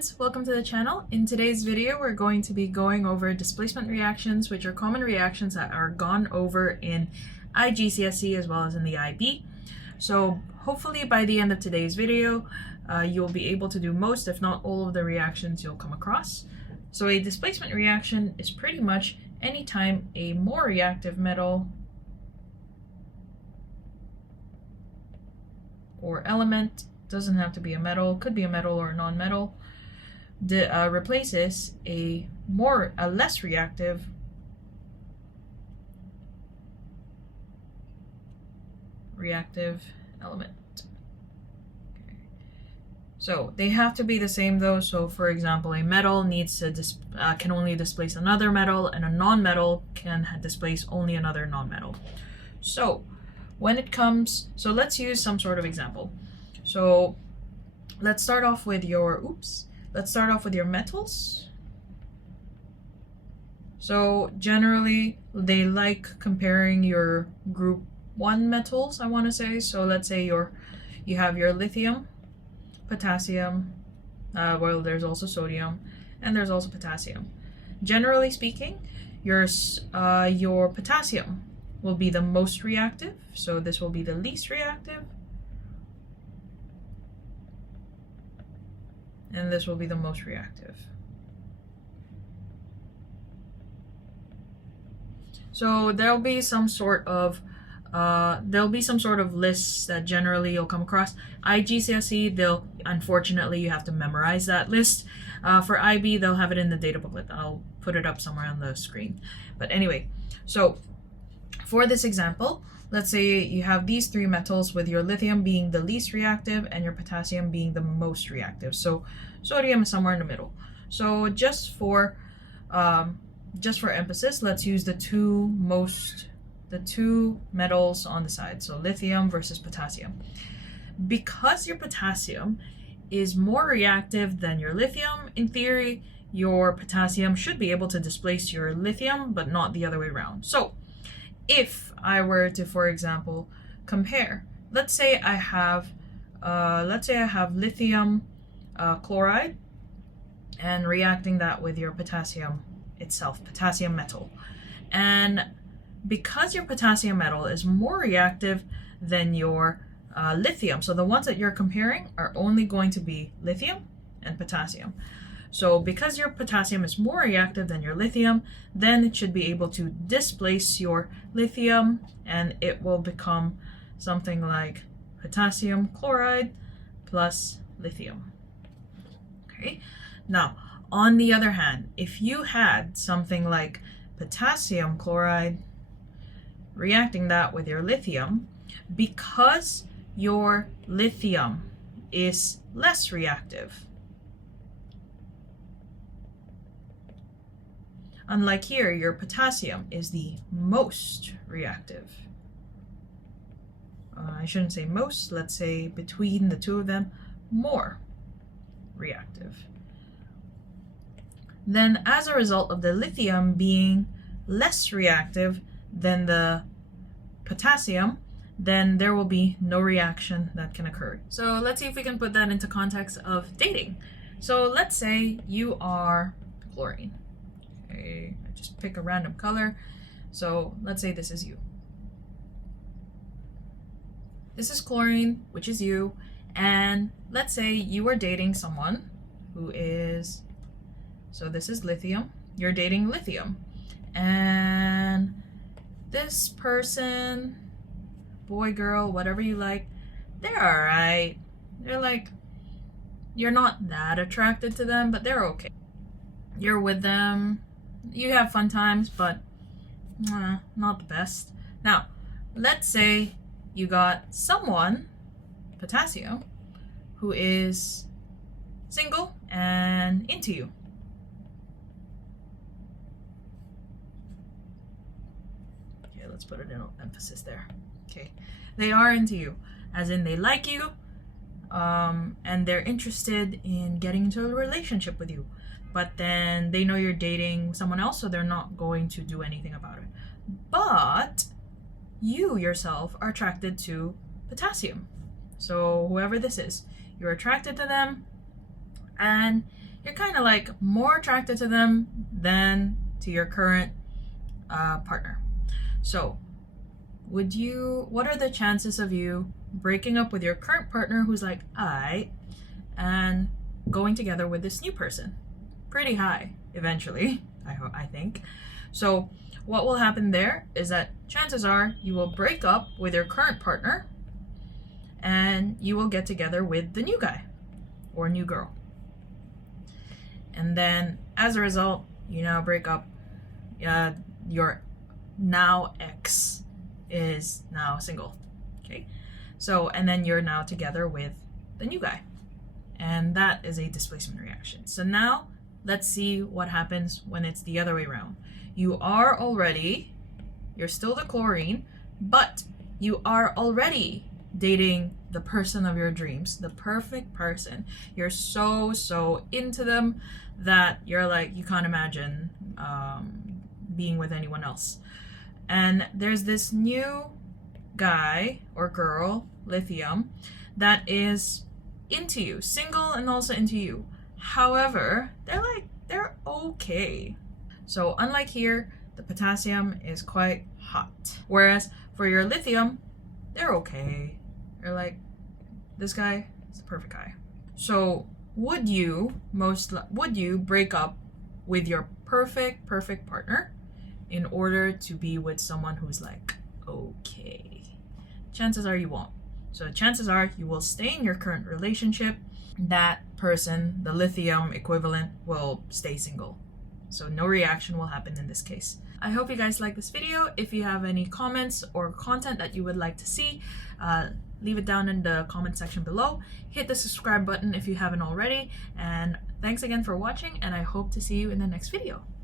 friends, welcome to the channel. In today's video, we're going to be going over displacement reactions, which are common reactions that are gone over in IGCSE as well as in the IB. So hopefully by the end of today's video, you'll be able to do most, if not all, of the reactions you'll come across. So a displacement reaction is pretty much any time a more reactive metal or element, doesn't have to be a metal, could be a metal or a non-metal, replaces a less reactive element. Okay. So they have to be the same though. So for example, a metal needs to can only displace another metal, and a non-metal can displace only another non-metal. So when it comes, so let's use some sort of example. So let's start off with your metals. So generally they like comparing your group 1 metals, I want to say. So let's say you have your lithium, potassium, well, there's also sodium, and there's also potassium. Generally speaking, your potassium will be the most reactive, so this will be the least reactive, and this will be the most reactive. So there'll be some sort of lists that generally you'll come across. IGCSE, unfortunately you have to memorize that list. For IB, they'll have it in the data booklet. I'll put it up somewhere on the screen. But anyway, so for this example, let's say you have these 3 metals, with your lithium being the least reactive and your potassium being the most reactive. So sodium is somewhere in the middle. So just for emphasis, let's use the two metals on the side. So lithium versus potassium. Because your potassium is more reactive than your lithium, in theory, your potassium should be able to displace your lithium, but not the other way around. So if I were to, for example, compare, let's say I have lithium chloride, and reacting that with your potassium itself, potassium metal. And because your potassium metal is more reactive than your lithium, so the ones that you're comparing are only going to be lithium and potassium. So because your potassium is more reactive than your lithium, then it should be able to displace your lithium, and it will become something like potassium chloride plus lithium. Okay. Now, on the other hand, if you had something like potassium chloride, reacting that with your lithium, because your lithium is less reactive, unlike here, your potassium is the most reactive. I shouldn't say most, let's say between the two of them, more reactive. Then as a result of the lithium being less reactive than the potassium, then there will be no reaction that can occur. So let's see if we can put that into context of dating. So let's say you are chlorine. Okay, I just pick a random color. So let's say this is you. This is chlorine, which is you, and let's say you are dating someone who is, so this is lithium, you're dating lithium, and this person, boy, girl, whatever you like, they're alright. They're like, you're not that attracted to them, but they're okay. You're with them, you have fun times, but not the best. Now, let's say you got someone, potassium, who is single and into you. Okay, let's put an emphasis there. Okay, they are into you, as in they like you, and they're interested in getting into a relationship with you. But then they know you're dating someone else, so they're not going to do anything about it. But you yourself are attracted to potassium. So whoever this is, you're attracted to them, and you're kind of like more attracted to them than to your current partner. So what are the chances of you breaking up with your current partner who's like, and going together with this new person? Pretty high, eventually, I think. So what will happen there is that chances are you will break up with your current partner and you will get together with the new guy or new girl. And then as a result, you now break up. Your now ex is now single. Okay. So, and then you're now together with the new guy. And that is a displacement reaction. So now let's see what happens when it's the other way around. You're still the chlorine, but you are already dating the person of your dreams, the perfect person. You're so into them that you're like, you can't imagine being with anyone else. And there's this new guy or girl, lithium, that is into you, single and also into you. However, they're okay. So unlike here, the potassium is quite hot. Whereas for your lithium, they're okay. You're like, this guy is the perfect guy. So would you break up with your perfect partner in order to be with someone who's like, okay? Chances are you won't. So chances are you will stay in your current relationship. That person, the lithium equivalent, will stay single. So no reaction will happen in this case. I hope you guys like this video. If you have any comments or content that you would like to see, leave it down in the comment section below. Hit the subscribe button if you haven't already. And thanks again for watching, and I hope to see you in the next video.